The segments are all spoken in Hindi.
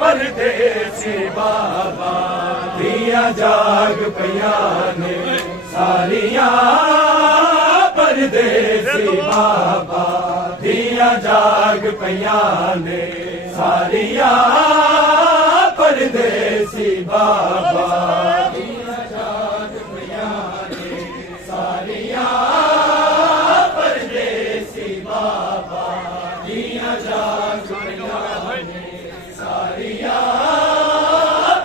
परदेसी बाबा दिया जाग पिया ने सारिया परदेसी बाबा दिया जाग पिया ने सारिया परदेसी बाबा दिया जाग पिया ने सारिया परदेसी बाबा दिया जाग पिया ने सारिया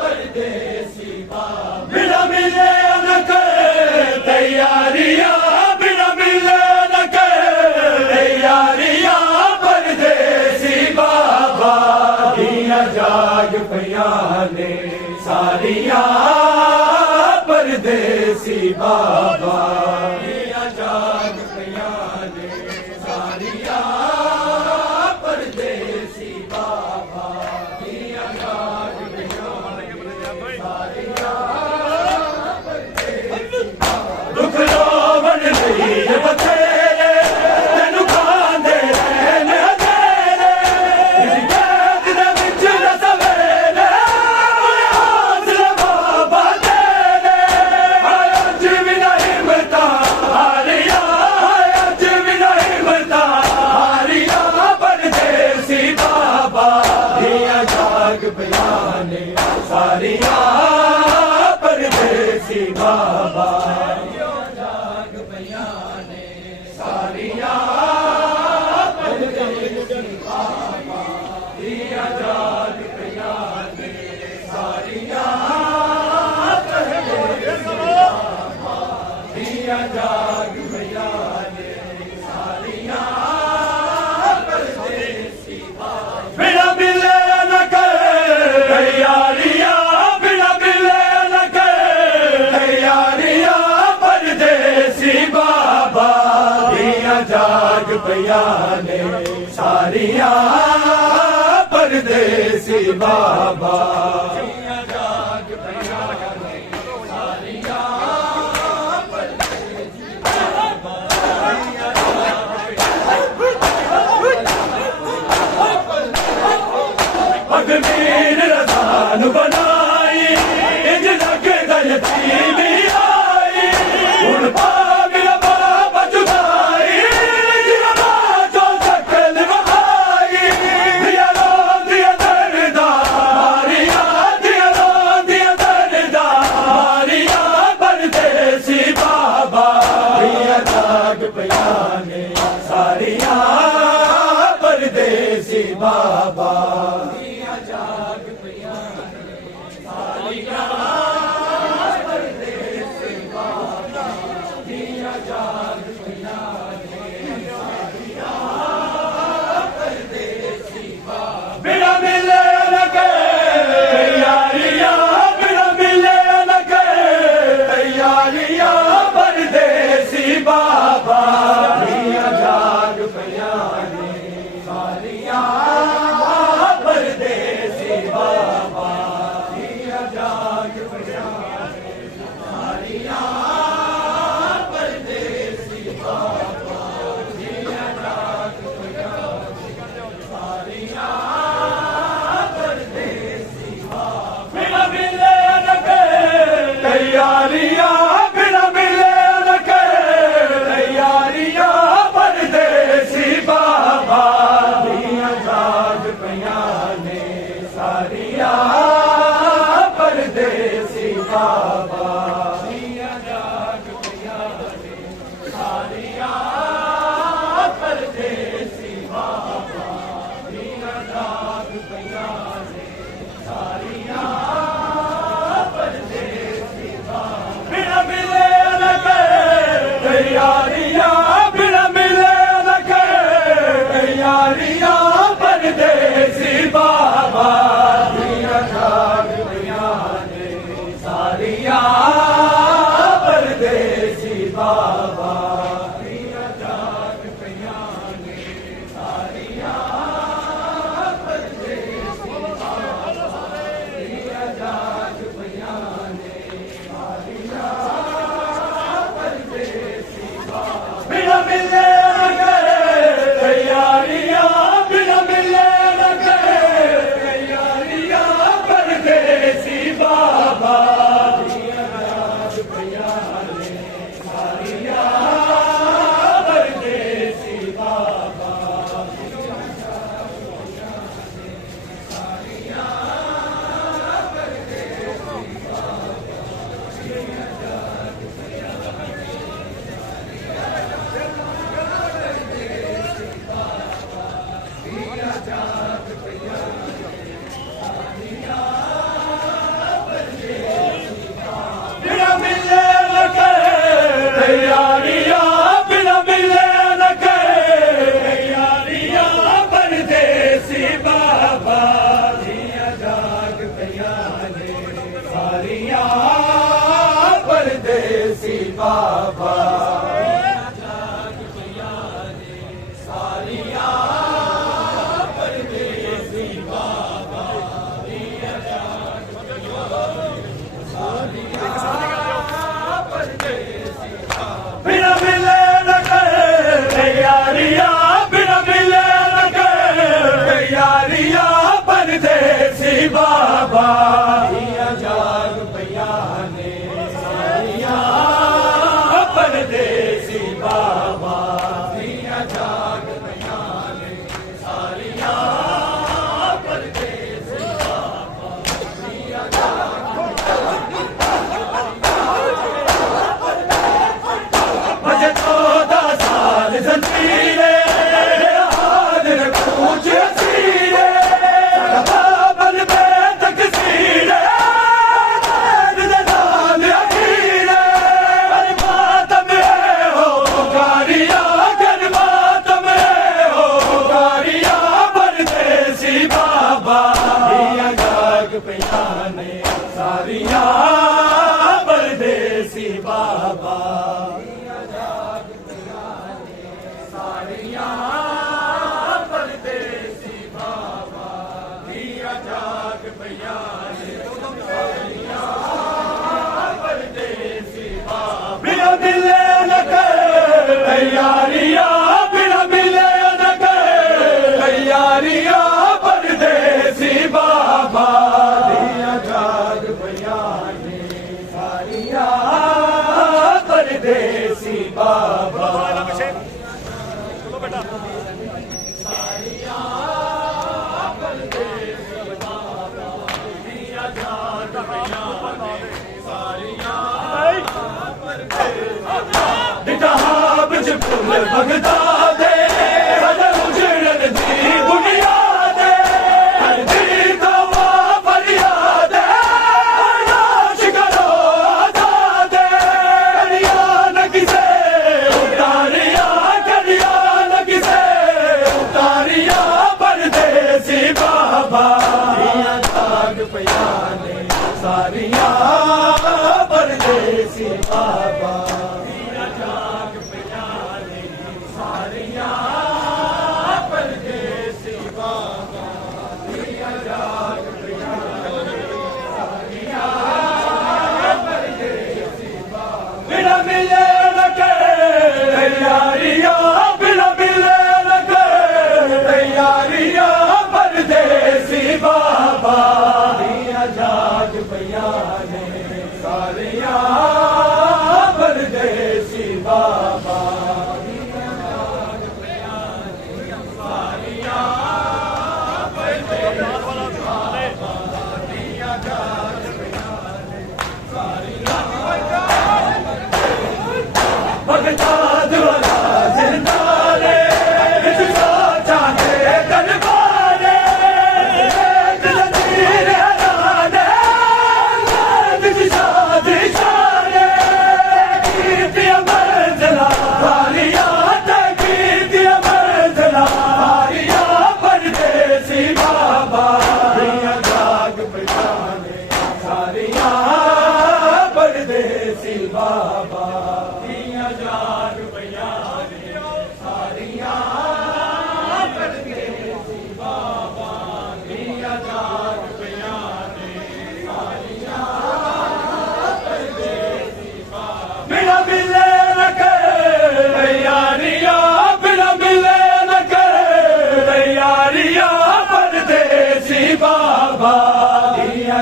परदेसी बाबा बिना मिले न कर तैयारियां बिना मिले न कर तैयारियां परदेसी बाबा दिया जाग पिया ने सारिया परदेसी बाबा दिया जाग पिया ने सारिया परदेसी बाबा दिया जाग पिया ने सारिया दुख रोवन नहीं बथेरे तेनू खांदे रहने अधेरे इस कैद दे विच न सवेरे ओए हौसले बाबा तेरे अज भी नहीं हिम्मता हारिया अज भी नहीं हिम्मता हारिया परदेसी बाबा दिया जाग पिया ने सारिया परदेसी बाबा दिया जाग पिया ने सारिया परदेसी बाबा दिया जाग पिया ने सारिया परदेसी बाबा दिया जाग पिया ने सारिया परदेसी बाबा बिना मिले न कर तैयारियां बिना मिले न कर तैयारियां परदेसी बाबा दिया जाग पिया ने सारिया परदेसी बाबा दिया जाग पिया ने सारिया परदेसी बाबा दिया अगमीर रजान बनाई इंज लगदा यतीमी आई हुण पागल बाबा जुदाई जिया जो शकल वहाई दिया रो दिया दर्दा हारिया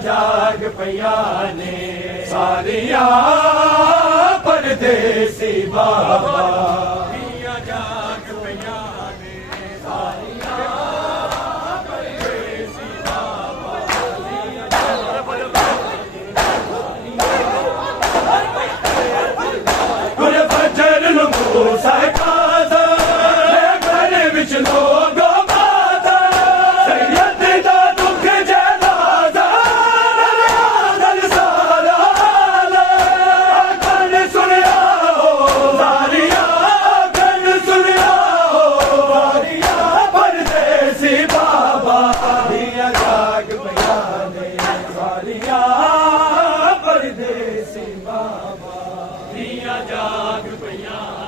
जाग पिया ने सारिया ਪਰਦੇਸੀ ਬਾਬਾ ਦੀਆਂ ਜਾਗ ਪਈਆਂ ਨੇ ਸਾਰੀਆਂ ਪਰਦੇਸੀ ਬਾਬਾ ਗੁਰ ਫਜਰ ਨੂੰ ਮੂਸਾ ਕਾਜ਼ਾ ਘਰ ਵਿੱਚ ਲੋਗੋ ਮਾਤਾ ਸੈਯਦ ਦਾ ਦੁੱਖ ਜਨਾਜ਼ਾ ਦਲ ਸਾਰਾ ਕੰਨ ਸੁਣਿਆ ਸਾਰੀਆਂ ਕੰਨ ਸੁਣਿਆ ਸਾਰੀਆਂ ਪਰਦੇਸੀ ਬਾਬਾ ਦੀਆਂ ਜਾਗ ਪਈਆਂ ਨੇ ਸਾਰੀਆਂ ਪਰਦੇਸੀ ਬਾਬਾ ਦੀਆਂ ਜਾਗ ਪਈਆਂ